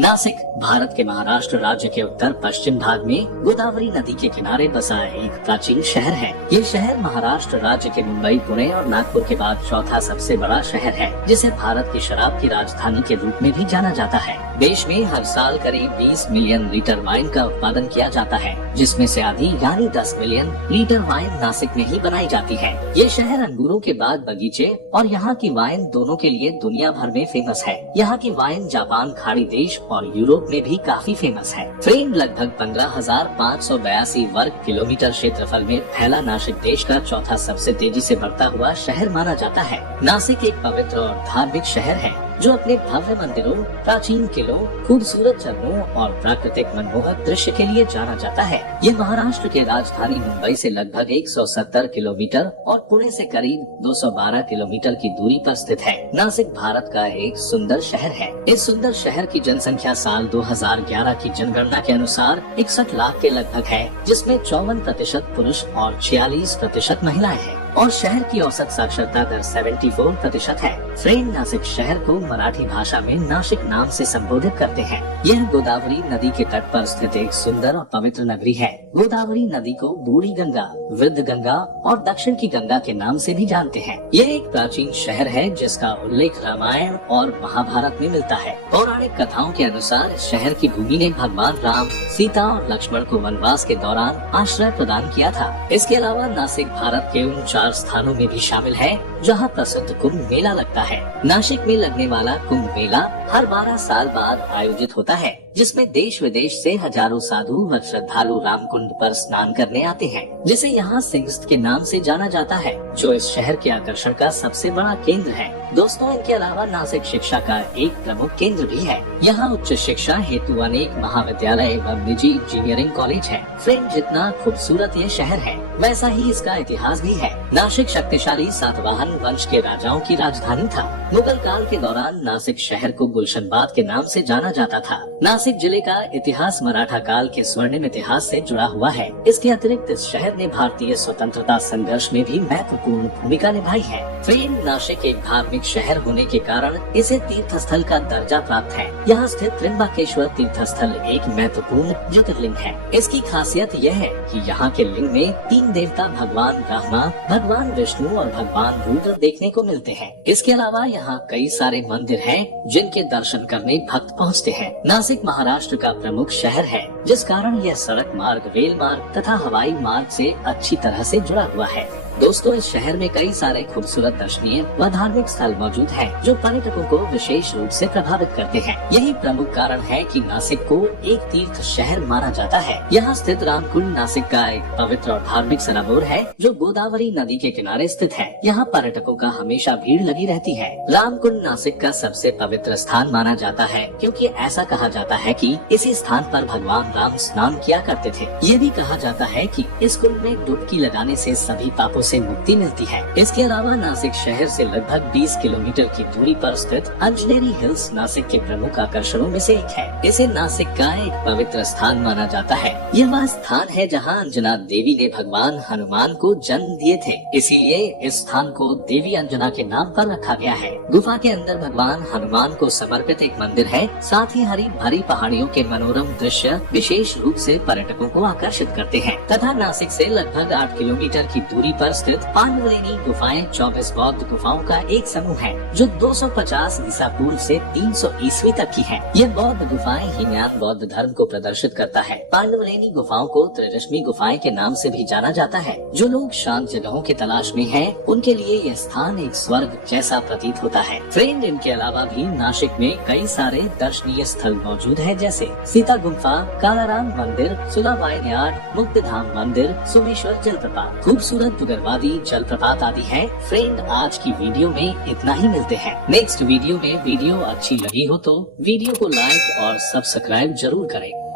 नासिक भारत के महाराष्ट्र राज्य के उत्तर पश्चिम भाग में गोदावरी नदी के किनारे बसा एक प्राचीन शहर है। ये शहर महाराष्ट्र राज्य के मुंबई, पुणे और नागपुर के बाद चौथा सबसे बड़ा शहर है, जिसे भारत की शराब की राजधानी के रूप में भी जाना जाता है। देश में हर साल करीब 20 मिलियन लीटर वाइन का उत्पादन किया जाता है, जिसमें से आधी यानी 10 मिलियन लीटर वाइन नासिक में ही बनाई जाती है। ये शहर अंगूरों के बाद बगीचे और यहाँ की वाइन दोनों के लिए दुनिया भर में फेमस है। यहाँ की वाइन जापान, खाड़ी देश और यूरोप में भी काफी फेमस है। फ्रेंड लगभग 15,582 वर्ग किलोमीटर क्षेत्रफल में फैला नासिक देश का चौथा सबसे तेजी से बढ़ता हुआ शहर माना जाता है। नासिक एक पवित्र और धार्मिक शहर है जो अपने भव्य मंदिरों, प्राचीन किलों, खूबसूरत झरनों और प्राकृतिक मनमोहक दृश्य के लिए जाना जाता है। ये महाराष्ट्र के राजधानी मुंबई से लगभग 170 किलोमीटर और पुणे से करीब 212 किलोमीटर की दूरी पर स्थित है। नासिक भारत का एक सुंदर शहर है। इस सुंदर शहर की जनसंख्या साल 2011 की जनगणना के अनुसार 61 लाख के लगभग है, जिसमें 54% पुरुष और 46% महिलाएं हैं और शहर की औसत साक्षरता दर 74% है। फ्रेंड नासिक शहर को मराठी भाषा में नासिक नाम से संबोधित करते हैं। यह गोदावरी नदी के तट पर स्थित एक सुंदर और पवित्र नगरी है। गोदावरी नदी को बूढ़ी गंगा, वृद्ध गंगा और दक्षिण की गंगा के नाम से भी जानते हैं। यह एक प्राचीन शहर है जिसका उल्लेख रामायण और महाभारत में मिलता है। पौराणिक कथाओं के अनुसार इस शहर की भूमि ने भगवान राम, सीता और लक्ष्मण को वनवास के दौरान आश्रय प्रदान किया था। इसके अलावा नासिक भारत के उन 4 स्थानों में भी शामिल है जहां प्रसिद्ध कुंभ मेला लगता है। नासिक में लगने वाला कुंभ मेला हर 12 साल बाद आयोजित होता है, जिसमें देश विदेश से हजारों साधु व श्रद्धालु रामकुंड पर स्नान करने आते हैं, जिसे यहाँ सिंहस्थ के नाम से जाना जाता है, जो इस शहर के आकर्षण का सबसे बड़ा केंद्र है। दोस्तों, इनके अलावा नासिक शिक्षा का एक प्रमुख केंद्र भी है। यहाँ उच्च शिक्षा हेतु अनेक महाविद्यालय एवं निजी इंजीनियरिंग कॉलेज है। फ्रेंड जितना खूबसूरत ये शहर है, वैसा ही इसका इतिहास भी है। नासिक शक्तिशाली सातवाहन वंश के राजाओं की राजधानी था। मुगल काल के दौरान नासिक शहर को गुलशनबाद के नाम से जाना जाता था। नासिक जिले का इतिहास मराठा काल के स्वर्णिम इतिहास से जुड़ा हुआ है। इसके अतिरिक्त इस शहर ने भारतीय स्वतंत्रता संघर्ष में भी महत्वपूर्ण भूमिका निभाई है। फ्रेंड नासिक एक धार्मिक शहर होने के कारण इसे तीर्थ स्थल का दर्जा प्राप्त है। यहाँ स्थित त्र्यंबकेश्वर तीर्थ स्थल एक महत्वपूर्ण ज्योतिर्लिंग है। इसकी खासियत यह है कि यहाँ के लिंग में 3 देवता भगवान ब्रह्मा, भगवान विष्णु और भगवान रुद्र देखने को मिलते हैं। इसके अलावा यहाँ कई सारे मंदिर हैं जिनके दर्शन करने भक्त पहुँचते हैं। नासिक महाराष्ट्र का प्रमुख शहर है, जिस कारण यह सड़क मार्ग, रेल मार्ग तथा हवाई मार्ग से अच्छी तरह से जुड़ा हुआ है। दोस्तों, इस शहर में कई सारे खूबसूरत दर्शनीय व धार्मिक स्थल मौजूद हैं, जो पर्यटकों को विशेष रूप से प्रभावित करते हैं। यही प्रमुख कारण है कि नासिक को एक तीर्थ शहर माना जाता है। यहाँ स्थित रामकुंड नासिक का एक पवित्र और धार्मिक सरोवर है, जो गोदावरी नदी के किनारे स्थित है। यहाँ पर्यटकों का हमेशा भीड़ लगी रहती है। रामकुंड नासिक का सबसे पवित्र स्थान माना जाता है, क्योंकि ऐसा कहा जाता है कि इसी स्थान पर भगवान राम स्नान किया करते थे। ये भी कहा जाता है कि इस कुंड में डुबकी लगाने से सभी पापों से मुक्ति मिलती है। इसके अलावा नासिक शहर से लगभग 20 किलोमीटर की दूरी पर स्थित अंजनेरी हिल्स नासिक के प्रमुख आकर्षणों में से एक है। इसे नासिक का एक पवित्र स्थान माना जाता है। यह वह स्थान है जहां अंजना देवी ने भगवान हनुमान को जन्म दिए थे, इसीलिए इस स्थान को देवी अंजना के नाम पर रखा गया है। गुफा के अंदर भगवान हनुमान को समर्पित एक मंदिर है। साथ ही हरी भरी पहाड़ियों के मनोरम दृश्य विशेष रूप से पर्यटकों को आकर्षित करते हैं। तथा नासिक से लगभग 8 किलोमीटर की दूरी पर स्थित पांडवलेनी गुफाएं 24 बौद्ध गुफाओं का एक समूह है, जो 250 ईसा पूर्व से 300 ईस्वी तक की है। यह बौद्ध गुफाएं हीनयान बौद्ध धर्म को प्रदर्शित करता है। पांडवलेनी गुफाओं को त्रिरश्मि गुफाएं के नाम से भी जाना जाता है। जो लोग शांत जगहों की तलाश में हैं, उनके लिए यह स्थान एक स्वर्ग जैसा प्रतीत होता है। फ्रेंड, इनके अलावा भी नासिक में कई सारे दर्शनीय स्थल मौजूद है, जैसे सीता गुम्फा, कालाराम मंदिर, सुलाबाई घाट, मुक्तिधाम मंदिर, सोमेश्वर जलप्रपात, खूबसूरत दुगरवादी जलप्रपात आदि है। फ्रेंड, आज की वीडियो में इतना ही। मिलते हैं नेक्स्ट वीडियो में। वीडियो अच्छी लगी हो तो वीडियो को लाइक और सब्सक्राइब जरूर करें।